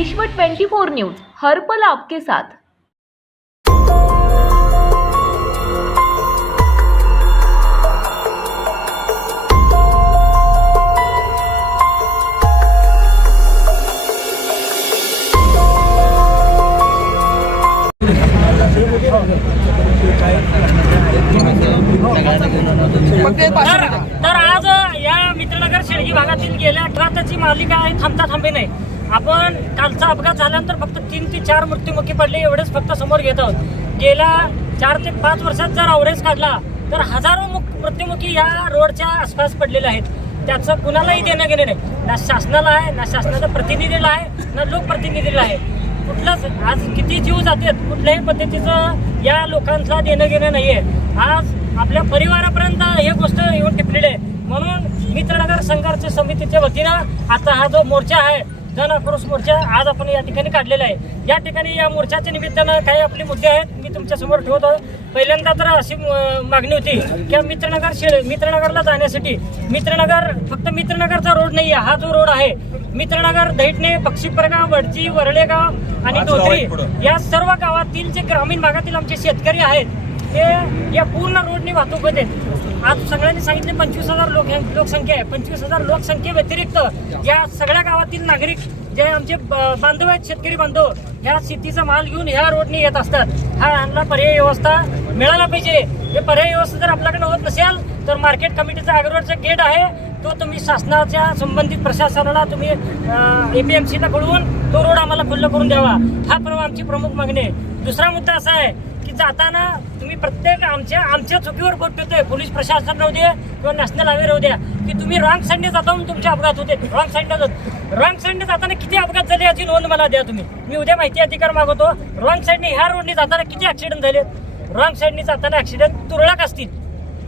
विश्व 24 न्यूज हर पल आपके साथ. तर तर आज या मित्रनगर शेळगी भागातील गेल्या अठराची मालिका आहे थांबता थांबे नाही. आपण कालचा अपघात झाल्यानंतर फक्त तीन ते चार मृत्युमुखी पडले एवढेच फक्त समोर घेत आहोत. गेल्या चार ते पाच वर्षात जर अवरेज काढला तर हजारो मुख मृत्युमुखी या रोडच्या आसपास पडलेले आहेत. त्याचं कुणालाही देणं घेणं नाही. ना शासनाला आहे ना शासनाच्या प्रतिनिधीला आहे ना लोकप्रतिनिधीला आहे. कुठलंच आज किती जीव जातात कुठल्याही पद्धतीचं या लोकांचा देणं घेणं नाहीये. आज आपल्या परिवारापर्यंत हे गोष्ट येऊन टिपलेली आहे. म्हणून मित्रनगर संघर्ष समितीच्या वतीनं आता हा जो मोर्चा आहे जन आक्रोश मोर्चा आज आपण या ठिकाणी काढलेला आहे. या ठिकाणी या मोर्चाच्या निमित्तानं काही आपले मुद्दे आहेत मी तुमच्यासमोर ठेवतो. पहिल्यांदा तर अशी मागणी होती की मित्रनगर शे मित्रनगरला जाण्यासाठी मित्रनगर फक्त मित्रनगरचा रोड नाही आहे हा जो रोड आहे मित्रनगर दैठणे पक्षीपरगाव वडची वरळेगाव आणि धोत्री या सर्व गावातील जे ग्रामीण भागातील आमचे शेतकरी आहेत ते या पूर्ण रोडने वाहतूक होते. आज सगळ्यांनी सांगितले पंचवीस हजार लोक लोकसंख्या आहे. पंचवीस हजार लोकसंख्ये व्यतिरिक्त या सगळ्या गावातील नागरिक जे आमचे बांधव आहेत शेतकरी बांधव ह्या शेतीचा माल घेऊन ह्या रोडने येत असतात. हा यांना पर्याय व्यवस्था मिळाला पाहिजे. हे पर्याय व्यवस्था जर आपल्याकडे होत नसेल तर मार्केट कमिटीचा अग्रवरचा गेट आहे. तो तुम्ही शासनाच्या संबंधित प्रशासनाला तुम्ही ए बी एम सीला कळवून तो रोड आम्हाला खुल्ला करून द्यावा. हा प्रम आमची प्रमुख मागणी आहे. दुसरा मुद्दा असा आहे जाताना तुम्ही प्रत्येक आमच्या आमच्या चुकीवर बोट ठेवतोय पोलीस प्रशासन राहू द्या किंवा नॅशनल हायवे राहू द्या. की तुम्ही रॉंग साईडने जाता म्हणून तुमचे अपघात होते. रॉंग साईडने जात रॉंग साईडने जाताना किती अपघात झाले याची नोंद मला द्या तुम्ही. मी उद्या माहिती अधिकार मागवतो. रॉंग साईडने ह्या रोडने जाताना किती ऍक्सिडेंट झाले रॉंग साईडने जाताना ऍक्सिडेंट तुरळक असतील.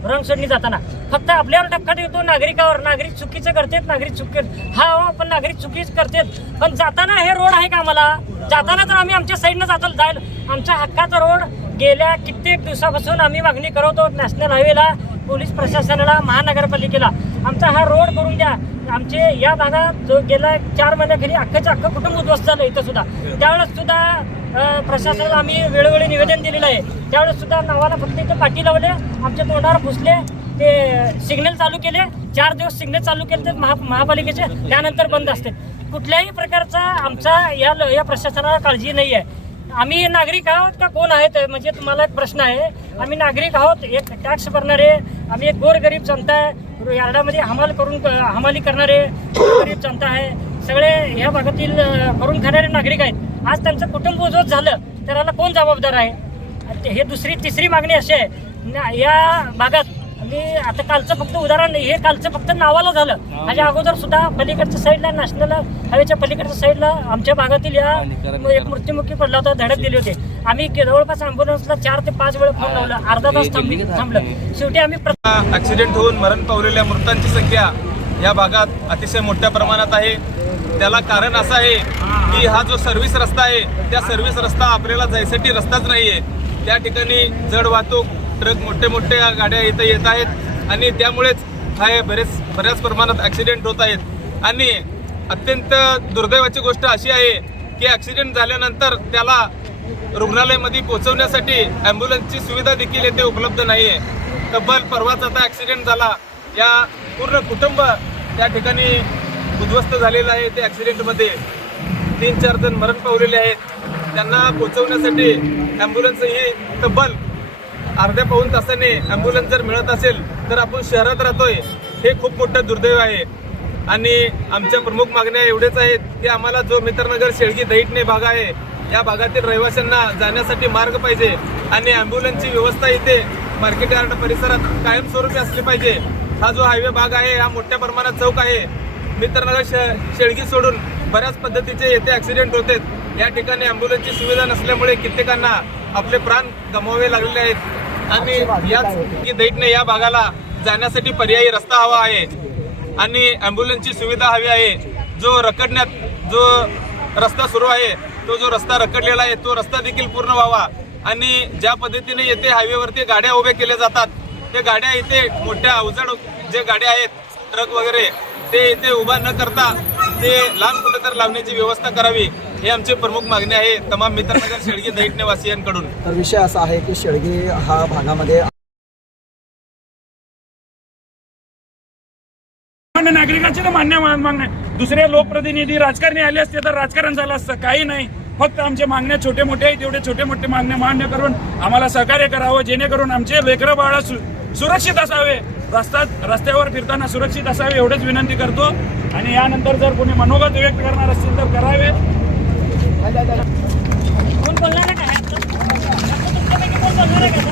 रॉंग साईडने जाताना. फक्त आपल्यावर टक्का देतो नागरिकावर. नागरिक चुकीचं करतात नागरिक चुकी हा हो पण नागरिक चुकीच करतात. पण जाताना हे रोड आहे का आम्हाला? जाताना तर आम्ही आमच्या साईडनं जातो जायला आमच्या हक्काचा रोड गेल्या कित्येक दिवसापासून आम्ही मागणी करतो नॅशनल हायवेला पोलीस प्रशासनाला महानगरपालिकेला. आमचा हा रोड करून द्या. आमचे या भागात जो गेल्या चार महिन्याखेरी अख्खच्या अख्खं कुटुंब उद्ध्वस्त झालं इथं सुद्धा. त्यावेळेस सुद्धा प्रशासनाला आम्ही वेळोवेळी निवेदन दिलेलं आहे. त्यावेळेस सुद्धा नावाला फक्त इथं पाठी लावले आमच्या तोंडावर घुसले ते सिग्नल चालू केले. चार दिवस सिग्नल चालू केले ते महा महापालिकेचे त्यानंतर बंद असते. कुठल्याही प्रकारचा आमचा या या प्रशासनाला काळजी नाही आहे आम्ही नागरिक आहोत का कोण आहेत? म्हणजे तुम्हाला एक प्रश्न आहे. आम्ही नागरिक आहोत एक टॅक्स भरणारे आम्ही एक गोरगरीब जनता आहे. यार्डामध्ये हमाल करून हमाली करणारे गोरगरीब जनता आहे. सगळे ह्या भागातील करून खाणारे नागरिक आहेत. आज त्यांचं कुटुंब उजवत झालं तर याला कोण जबाबदार आहे? ते- हे दुसरी तिसरी मागणी अशी आहे. या भागात आणि आता कालचं फक्त उदाहरण नाही हे कालचं फक्त नावाला झालं. ह्याच्या अगोदर सुद्धा पलीकडच्या साईडला नॅशनल हायवेच्या पलीकडच्या साईडला आमच्या भागातील या एक मृत्युमुखी पडला होता धडक दिली होती. आम्ही के- जवळपास अँब्युलन्सला चार ते पाच वेळ फोन लावला. अर्धा तास थांबली. थांबलं शेवटी आम्ही ऍक्सिडेंट होऊन मरण पावलेल्या मृतांची संख्या या भागात अतिशय मोठ्या प्रमाणात आहे. त्याला कारण असं आहे की हा जो सर्व्हिस रस्ता आहे त्या सर्व्हिस रस्ता आपल्याला जायसाठी रस्ताच नाही आहे त्या ठिकाणी जड वाहतूक ट्रक मोठे मोठे गाड्या इथं येत आहेत आणि त्यामुळेच हा बरेच बऱ्याच प्रमाणात ॲक्सिडेंट होत आहेत. आणि अत्यंत दुर्दैवाची गोष्ट अशी आहे की ॲक्सिडेंट झाल्यानंतर त्याला रुग्णालयामध्ये पोहोचवण्यासाठी ॲम्ब्युलन्सची सुविधा देखील येथे उपलब्ध नाही आहे. तब्बल परवाच आता ॲक्सिडेंट झाला. या पूर्ण कुटुंब त्या ठिकाणी उद्ध्वस्त झालेलं आहे ते ॲक्सिडेंटमध्ये तीन चार जण मरण पावलेले आहेत. त्यांना पोहोचवण्यासाठी ॲम्ब्युलन्स ही तब्बल अर्ध्या पाऊन तासाने ॲम्ब्युलन्स जर मिळत असेल तर आपण शहरात राहतोय. हे खूप मोठं दुर्दैव आहे. आणि आमच्या प्रमुख मागण्या एवढेच आहेत की आम्हाला जो मित्रनगर शेळगी दैठणे भाग आहे या भागातील रहिवाशांना जाण्यासाठी मार्ग पाहिजे. आणि ॲम्ब्युलन्सची व्यवस्था इथे मार्केट यार्ड परिसरात कायमस्वरूपी असली पाहिजे. हा जो हायवे भाग आहे हा मोठ्या प्रमाणात चौक आहे. मित्रनगर शे शेळगी सोडून बऱ्याच पद्धतीचे येथे ॲक्सिडेंट होते या ठिकाणी ॲम्ब्युलन्सची सुविधा नसल्यामुळे कित्येकांना आपले प्राण गमवावे लागलेले आहेत. आणि याच की या भागाला जाण्यासाठी पर्यायी रस्ता हवा आहे. आणि ॲम्ब्युलन्सची सुविधा हवी आहे. जो रखडण्यात जो रस्ता सुरू आहे तो जो रस्ता रखडलेला आहे तो रस्ता देखील पूर्ण व्हावा. आणि ज्या पद्धतीने येथे हायवेवरती गाड्या उभ्या केल्या जातात ते गाड्या इथे मोठ्या अवजड जे गाड्या आहेत ट्रक वगैरे ते इथे उभा न करता ते लांब कुठेतरी लावण्याची व्यवस्था करावी. हे आमचे प्रमुख मागणी आहे. तमाम मित्रनगर शेळगे दैठणे वासियांकडून तर विषय असा आहे की शेळगे हा भागामध्ये नागरिकांचे तर मान्य मा- मागण्या दुसरे लोकप्रतिनिधी राजकारणी आले असते तर राजकारण झालं असतं. काही नाही. फक्त आमच्या मागण्या छोटे मोठे आहेत. तेवढे छोटे मोठे मागण्या मान्य करून आम्हाला सहकार्य करावं. जेणेकरून आमचे लेकरं बाळा सु सुरक्षित असावे. रस्त्यात रस्त्यावर फिरताना सुरक्षित असावे एवढेच विनंती करतो. आणि यानंतर जर कोणी मनोगत व्यक्त करणार असतील तर करावे. कोण बोलणार आहे का तुमच्यापैकी कोण बोलणार आहे का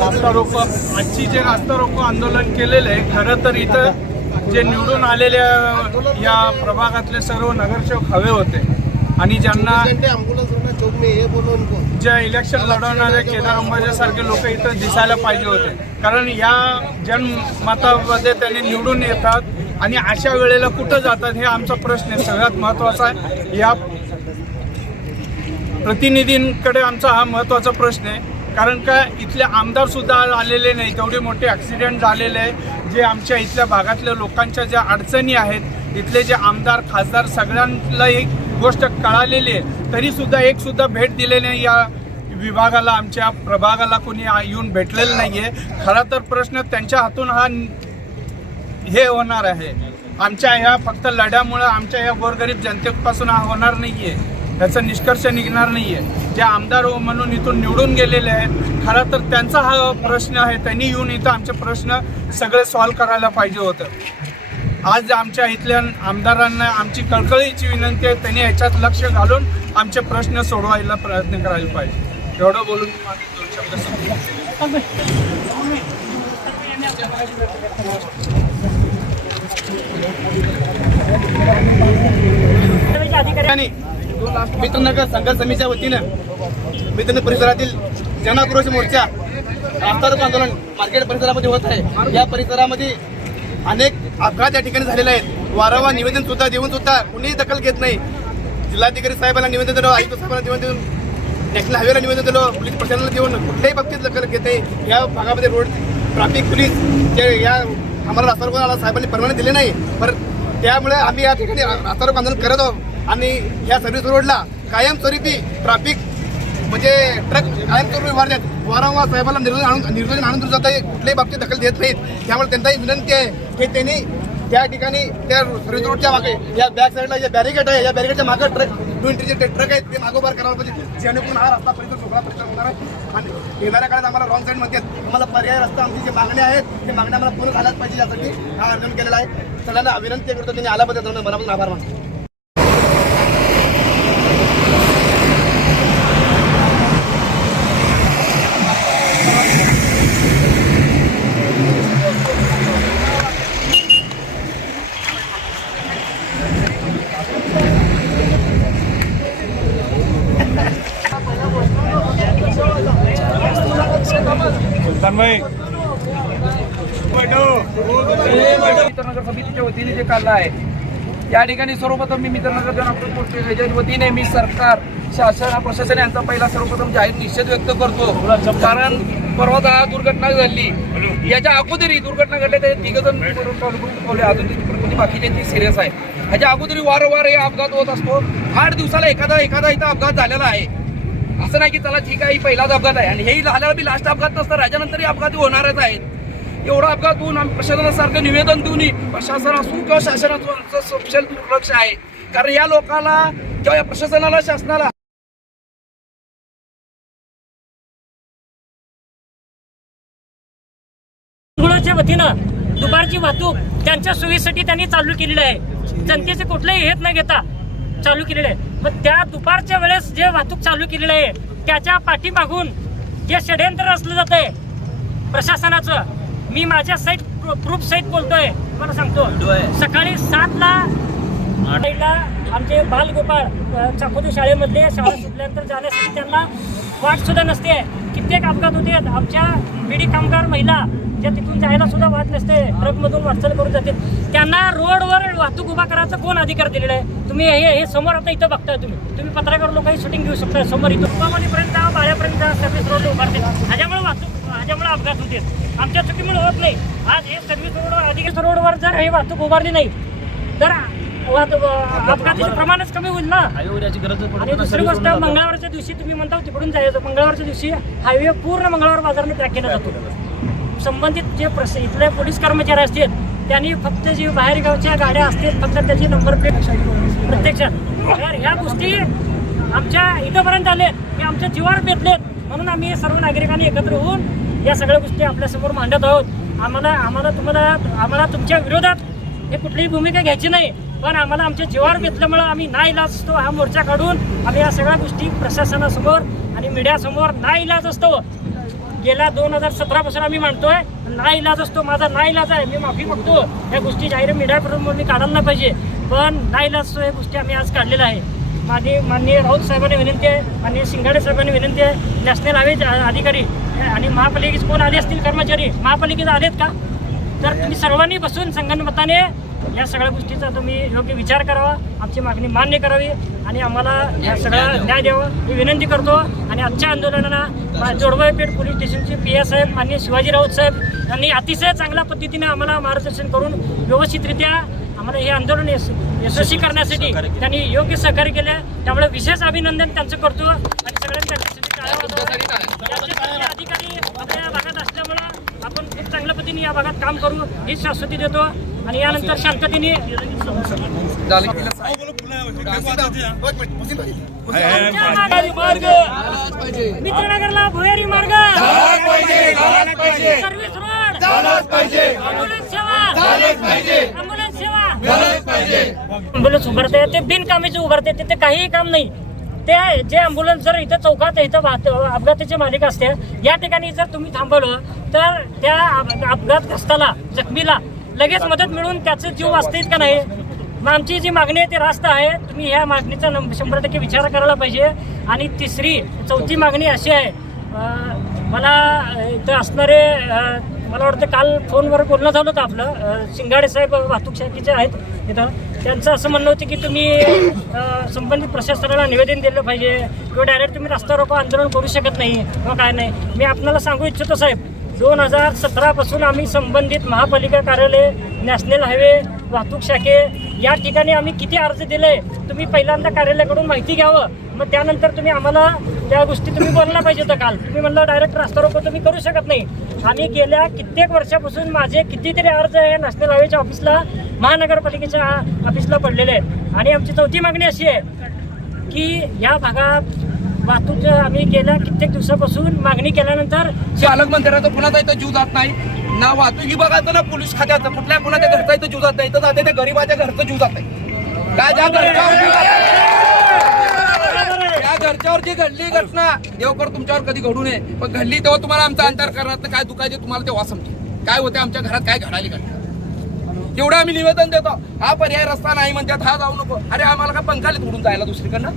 रास्ता रोको आजची जे रास्ता रोको आंदोलन केलेलं आहे खरं तर इथं जे निवडून आलेल्या या प्रभागातले सर्व नगरसेवक हवे होते. आणि ज्यांना ज्या इलेक्शन लढवणारे केदार अंबाजे सारखे लोक इथं दिसायला पाहिजे होते. कारण या जनमतामध्ये त्यांनी निवडून येतात आणि अशा वेळेला कुठं जातात हे आमचा प्रश्न आहे. सगळ्यात महत्त्वाचा आहे. या प्रतिनिधींकडे आमचा हा महत्त्वाचा प्रश्न आहे. कारण का इथले आमदार सुद्धा आलेले नाही. तेवढे मोठे ॲक्सिडेंट झालेले आहे. जे आमच्या इथल्या भागातल्या लोकांच्या ज्या अडचणी आहेत इथले जे आमदार खासदार सगळ्यांना एक गोष्ट कळालेली आहे. तरीसुद्धा एकसुद्धा भेट दिलेली नाही या विभागाला आमच्या प्रभागाला कोणी येऊन भेटलेलं नाही आहे खरा तर प्रश्न त्यांच्या हातून हा हे होणार आहे. आमच्या ह्या फक्त लढ्यामुळं आमच्या ह्या गोरगरीब जनतेपासून हा होणार नाही आहे त्याचा निष्कर्ष निघणार नाहीये. जे आमदार हो म्हणून इथून निवडून गेलेले आहेत खरं तर त्यांचा हा प्रश्न आहे त्यांनी येऊन इथं आमचे प्रश्न सगळे सॉल्व्ह करायला पाहिजे होतं. आज आमच्या इथल्या आमदारांना आमची कळकळीची विनंती आहे त्यांनी याच्यात लक्ष घालून आमचे प्रश्न सोडवायला प्रयत्न करायला पाहिजे. एवढं बोलून दोन शब्द मित्रनगर संघर्ष समितीच्या वतीनं मित्र परिसरातील जनाक्रोश मोर्चा रास्तारोप आंदोलन मार्केट परिसरामध्ये होत आहे. या परिसरामध्ये अनेक अपघात या ठिकाणी झालेले आहेत. वारंवार निवेदन सुद्धा देऊन सुद्धा कुणीही दखल घेत नाही. जिल्हाधिकारी साहेबांना निवेदन दिलं आयुक्त साहेबांना निवेदन देऊन नॅशनल हायवेला निवेदन दिलं पोलीस प्रशासनाला देऊन कुठल्याही बाबतीत दखल घेत नाही. या भागामध्ये रोड ट्रॅफिक पोलीस जे या आम्हाला रास्तारोप आला साहेबांनी परवाने दिली नाही. पर त्यामुळे आम्ही या ठिकाणी रास्तारोप आंदोलन करत आहोत. आणि या सर्व्हिस रोडला कायमस्वरूपी ट्रॅफिक म्हणजे ट्रक कायमस्वरूपी वाढतात वारंवार साहेबांना निर्देशन आणून निर्देशन आणून जात आहे कुठल्याही बाबतीत दखल देत नाहीत. त्यामुळे त्यांचाही विनंती आहे की त्यांनी त्या ठिकाणी त्या सर्व्हिस रोडच्या मागे या बॅक साईडला जे बॅरिकेड आहे या बॅरिकेडच्या मागे ट्रक टू इंट्रीचे ते ट्रक आहेत ते मागोबार करावं पाहिजे जेणेकरून हा रस्ता परिसर सोहळा परिसर होणार आहे. आणि येणाऱ्या काळात आम्हाला रॉंग साईड म्हणतात आम्हाला पर्याय रस्ता आमची जी मागण्या आहेत ते मागण्या आम्हाला पूर्ण झाल्याच पाहिजे यासाठी हा आंदोलन केलेला आहे. सगळ्यांना विनंती करतो त्यांनी आल्याबद्दल मनापासून आभार मानतो मित्रनगर समितीच्या वतीने आहे. या ठिकाणी सर्वप्रथम मी मित्रनगर जनआक्रोश मोर्चाच्या वतीने मी सरकार शासन प्रशासन यांचा पहिला सर्वप्रथम जाहीर निषेध व्यक्त करतो. कारण परवा दहा दुर्घटना झाली याच्या अगोदरही दुर्घटना घडल्या त्या तिघ जण अजून त्याची प्रकृती बाकीची ती सिरियस आहे. ह्याच्या अगोदरी वारंवार हे अपघात होत असतो. आठ दिवसाला एखादा एखादा इथं अपघात झालेला आहे. असं नाही की चला ठीक आहे पहिलाच अपघात आहे. आणि हेही झाल्यावर बी लास्ट अपघात नसतं राजानंतरही अपघात होणारच आहेत. एवढा अपघात होऊन आम्ही प्रशासनासारखं निवेदन देऊन प्रशासन असून किंवा शासनाचं आमचं दुर्लक्ष आहे. कारण या लोकाला किंवा या प्रशासनाला शासनाला गुळाच्या वतीनं दुपारची वाहतूक त्यांच्या सोयीसाठी त्यांनी चालू केलेली आहे. जनतेचे कुठलेही हेत न घेता चालू केलेले आहे. मग त्या दुपारच्या वेळेस जे वाहतूक चालू केलेलं आहे त्याच्या पाठीमागून जे षडयंत्र असलं जात आहे प्रशासनाचं मी माझ्या साईट प्रूफ सहित बोलतोय. मला सांगतो. सकाळी सातला साईडला आमचे बालगोपाळ अ, चाकोरी शाळेमधले शाळा सुटल्यानंतर जाण्यासाठी त्यांना वाट सुद्धा नसते. कित्येक अपघात होते. आमच्या बिडी कामगार महिला ज्या तिथून जायला सुद्धा वाट नसते. ट्रकमधून वाटचाल करून जाते. त्यांना रोडवर वाहतूक उभा करायचा कोण अधिकार दिलेला आहे? तुम्ही हे हे समोर आता इथं बघताय तुम्ही. तुम्ही पत्रकार लोकही शूटिंग घेऊ शकता समोर इथं उपामधीपर्यंत जा बाळ्यापर्यंत जा सर्व्हिस रोड उभारते. ह्याच्यामुळे वाहतूक ह्याच्यामुळे अपघात होते. आमच्या चुकीमुळे होत नाही. आज हे सर्व्हिस रोड अधिक रोडवर जर हे वाहतूक उभारली नाही तर वाहतूक अपघाताचे प्रमाणच कमी होईल ना. आणि दुसरी गोष्ट मंगळवारच्या दिवशी तुम्ही म्हणता तिकडून जायचं. मंगळवारच्या दिवशी हायवे पूर्ण मंगळवार बाजाराने पॅक केला जातो. संबंधित जे प्रस इथले पोलीस कर्मचारी असतील त्यांनी फक्त जी बाहेरगावच्या गाड्या असतील फक्त त्याची नंबर प्लेट प्रत्यक्षात तर ह्या गोष्टी आमच्या इथंपर्यंत आले की आमच्या जीवावर बेतलेत म्हणून आम्ही सर्व नागरिकांनी एकत्र होऊन या सगळ्या गोष्टी आपल्यासमोर मांडत आहोत. आम्हाला आम्हाला तुम्हाला आम्हाला तुमच्या विरोधात हे कुठलीही भूमिका घ्यायची नाही. पण आम्हाला आमच्या जीवावर घेतल्यामुळं आम्ही ना इलाज असतो हा मोर्चा काढून आम्ही या सगळ्या गोष्टी प्रशासनासमोर आणि मीडियासमोर ना इलाज असतो. गेल्या दोन हजार सतरापासून आम्ही मांडतोय ना इलाज असतो. माझा ना इलाज आहे मी माफी मागतो. या गोष्टी जाहीर मीडियापर्यंत मी काढायला नाही पाहिजे. पण ना इलाज असतो या गोष्टी आम्ही आज काढलेल्या आहे. माझी माननीय राऊत साहेबांनी विनंती आहे माननीय शिंगाडे साहेबांनी विनंती आहे नॅशनल हायवे अधिकारी आणि महापालिकेचे कोण आले असतील कर्मचारी महापालिकेचे आलेत का? तर तुम्ही सर्वांनी बसून संगणमताने या सगळ्या गोष्टीचा तुम्ही योग्य विचार करावा आमची मागणी मान्य करावी आणि आम्हाला या सगळा न्याय द्यावा. ही विनंती करतो आणि आजच्या आंदोलनाला जोडबाईपेठ पोलीस स्टेशनचे पी एस साहेब माननीय शिवाजी राऊत साहेब यांनी अतिशय चांगल्या पद्धतीने आम्हाला मार्गदर्शन करून व्यवस्थितरित्या आम्हाला हे आंदोलन यश यशस्वी करण्यासाठी त्यांनी योग्य सहकार्य केले. त्यामुळे विशेष अभिनंदन त्यांचं करतो. आणि सगळ्यांनी अधिकारी आपल्या भागात असल्यामुळं आपण खूप चांगल्या पद्धतीने या भागात काम करू ही शाश्वती देतो. आणि यानंतर शांततेने मित्रनगरला भुयारी मार्ग. Service road. सेवा. ॲम्ब्युलन्स उभारते ते बिनकामीचे उभारते तिथे काहीही काम नाही. ते जे ॲम्ब्युलन्स जर इथं चौकात इथं वाहत- अपघाताचे मालिक असते या ठिकाणी जर तुम्ही थांबवलं तर त्या अपघातग्रस्ताला जखमीला लगेच मदत मिळून त्याचं जीव वाचतील का नाही? मग आमची जी मागणी आहे ती रास्त आहे. तुम्ही ह्या मागणीचा नंब- शंभर टक्के विचार करायला पाहिजे. आणि तिसरी चौथी मागणी अशी आहे मला इथं असणारे मला वाटतं काल फोनवर बोलणं झालं होतं आपलं. अं, शिंगाडे साहेब वाहतूक शाखेचे आहेत तिथं त्यांचं असं म्हणणं होतं की तुम्ही संबंधित प्रशासनाला निवेदन दिलं पाहिजे किंवा डायरेक्ट तुम्ही रस्ता रोको आंदोलन करू शकत नाही किंवा काय नाही. मी आपल्याला सांगू इच्छितो साहेब दोन हजार सतरापासून आम्ही संबंधित महापालिका कार्यालय नॅशनल हायवे वाहतूक शाखे या ठिकाणी आम्ही किती अर्ज दिले तुम्ही पहिल्यांदा कार्यालयाकडून माहिती घ्यावं. मग त्यानंतर तुम्ही आम्हाला त्या गोष्टी तुम्ही बोलला पाहिजे होतं काल. तुम्ही म्हणलं डायरेक्ट रस्ता रोको तुम्ही करू शकत नाही. आणि गेल्या कित्येक वर्षापासून माझे कितीतरी अर्ज आहे नॅशनल हायवेच्या ऑफिसला महानगरपालिकेच्या ऑफिसला पडलेले आहेत. आणि आमची चौथी मागणी अशी आहे की या भागात वाहतूक आम्ही गेल्या कित्येक दिवसापासून मागणी केल्यानंतर पालकमंत्र्याचं पुन्हा इथं जीव जात नाही. ना वाहतूक विभागाचं ना पोलीस खात्याचं. कुठल्या कुणाच्या घरचा इथं जीव जात नाही. इथं जाते त्या गरीबाच्या घरचं जीव जात नाही. काय ज्या घरच्यावर त्या घरच्यावर जी घडली घटना देवकर तुमच्यावर कधी घडू नये. पण घडली तेव्हा तुम्हाला आमचा अंतर करणार काय दुखायचे तुम्हाला तेव्हा समजेल. काय होते आमच्या घरात काय घडाली घडली तेवढं आम्ही निवेदन देतो. हा पर्याय रस्ता नाही म्हणतात हा जाऊ नको. अरे आम्हाला काय पंखालीत उडून जायला दुसरीकडनं?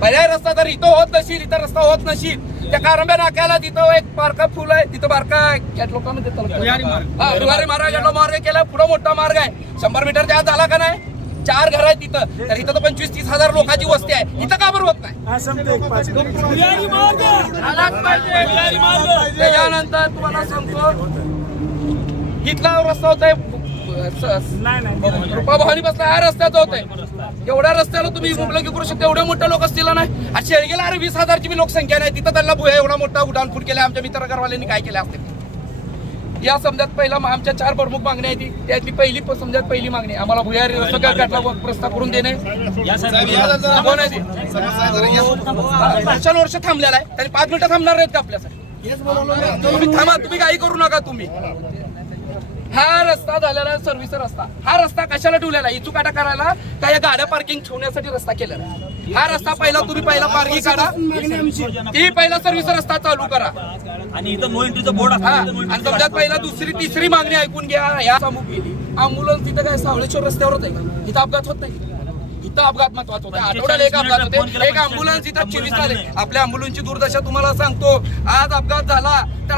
पर्याय रस्ता जर इथं होत नशील इथं रस्ता होत नशील. त्या कारंब्या नाक्याला तिथं एक बारका फुल आहे तिथं बारका कॅट लोकांमध्ये हा रुवारी मार्ग मार्ग केला पुढं मोठा मार्ग आहे. शंभर मीटरच्या आत झाला का नाही? चार घर आहेत तिथं. तर इथं तर पंचवीस तीस हजार लोकांची वस्ती आहे. इथं का बरं होत नाही? त्याच्यानंतर तुम्हाला सांगतो इथला रस्ता होतोय रुपा भवानी बसला ह्या रस्त्याचा होतोय. एवढ्या रस्त्याला तुम्ही मुबलकी करू शकता. एवढ्या मोठ्या लोक असतील नाही आज शेळगेला अरे वीस हजारची बी लोकसंख्या नाही. तिथं त्यांना भुया एवढा मोठा उड्डाणपूर केला आमच्या मित्रकारवाल्यांनी काय केले असते? या समजात पहिला आमच्या चार प्रमुख मागण्या आहेत त्यातली पहिली समजात पहिली मागणी. आम्हाला रस्ता घाटला प्रस्ताव करून देणे. वर्ष थांबलेला आहे. त्यांनी पाच मिनिटं थांबणार नाहीत का आपल्यासाठी? तुम्ही थांबा तुम्ही काही करू नका तुम्ही. हा रस्ता झालेला सर्व्हिस रस्ता. हा रस्ता कशाला ठेवलेला? इचुकाटा करायला का या गाड्या पार्किंग ठेवण्यासाठी रस्ता केलेला? हा रस्ता पहिला तुम्ही पहिला पार्किंग काढा. ती पहिला सर्व्हिस रस्ता चालू करा. आणि इथं नो एंट्रीचं बोर्ड हा. आणि समजात पहिला दुसरी तिसरी मागणी ऐकून घ्या. या अमुक केली अम्ब्युलन्स तिथं काय सावळेश्वर रस्त्यावरच आहे का? इथं अपघात होत नाही. इथं अपघात महत्त्वाचा होता. आठवड्याला एक अपघात होते. एक अँब्युलन्स इथं चोवीस आली. झाले. आपल्या अँब्युलन्सची दुर्दशा तुम्हाला सांगतो. आज अपघात झाला.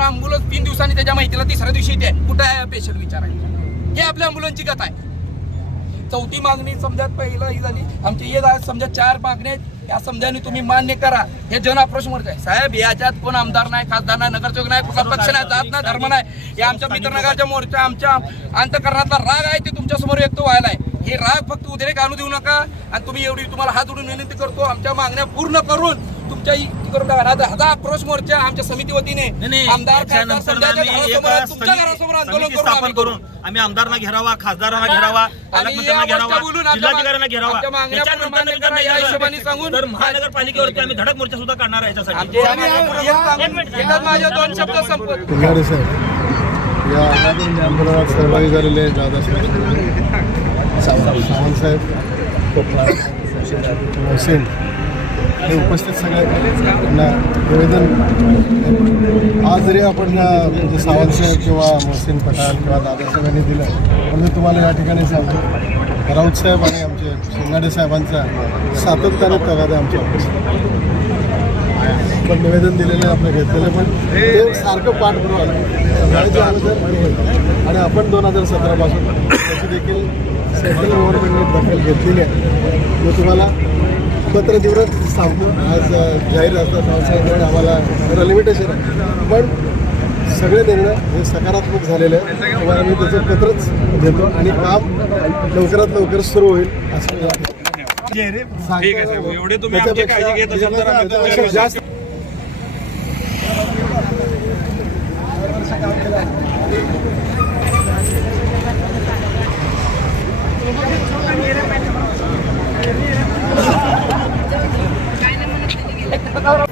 अँब्युलन्स तीन दिवसांनी त्याच्या माहितीला तिसऱ्या दिवशी येते. कुठं आहे पेशंट विचारायला हे आपल्या अँब्युलन्सची कथा आहे. चौथी मागणी समजा पहिला ही झाली. आमची ये आज समजा चार मागण्या आहेत. या समजाने तुम्ही मान्य करा. हे जन आक्रोश आहे. साहेब याच्यात कोण आमदार नाही खासदार नाही नगरसेवक नाही कुठला पक्ष नाही जात नाही धर्म नाही. हे आमच्या मित्रनगरच्या मोर्चा आमच्या अंतकरणातला राग आहे ते तुमच्यासमोर व्यक्त व्हायला आहे. हे राग फक्त उद्रेक आणू देऊ नका. आणि तुम्ही एवढी तुम्हाला हात जोडून विनंती करतो आमच्या मागण्या पूर्ण करून तुमच्या करून टाका. आता हा आक्रोश मोर्चा आमच्या समिती वतीने. आमदार तुमच्या समिती- घरासमोर आंदोलन स्थापन आम्ही करून आम्ही आमदारांना घेरावा खासदारांना घेरावा जिल्हाधिकाऱ्यांना घेरावा. सांगून- तर महानगरपालिकेवरती आम्ही धडक मोर्चा सुद्धा काढणार आहे याच्यासाठी आमच्या मागण्या सांगून एकच माझे दोन शब्द संपत. किल्लारे साहेब. या आंदोलनात सहभागी झालेले दादा सावंत साहेब मोहसिन हे उपस्थित सगळ्यांना निवेदन आज जरी आपण म्हणजे सावंत किंवा मोहसिन पठाण किंवा दादासाहेबांनी दिलं पण मी तुम्हाला या ठिकाणी सांगतो राऊत साहेब आणि आमचे शिंगाडे साहेबांचा सातत्याने तगादा आमच्या पण निवेदन दिलेलं आहे आपलं घेतलेलं पण ते सारखं पाठपुरावा आलं. आणि आपण दोन हजार सतरापासून त्याची देखील सेंट्रल गव्हर्नमेंटने दखल घेतलेली आहे. मी तुम्हाला पत्र देऊनच सांगतो आज जाहीर असतात पावसाळ्यामुळे आम्हाला लिमिटेशन आहे. पण सगळे निर्णय हे सकारात्मक झालेले आहेत. तुम्हाला मी त्याचं पत्रच देतो आणि काम लवकरात लवकर सुरू होईल असं ठिकाणी ठीक आहे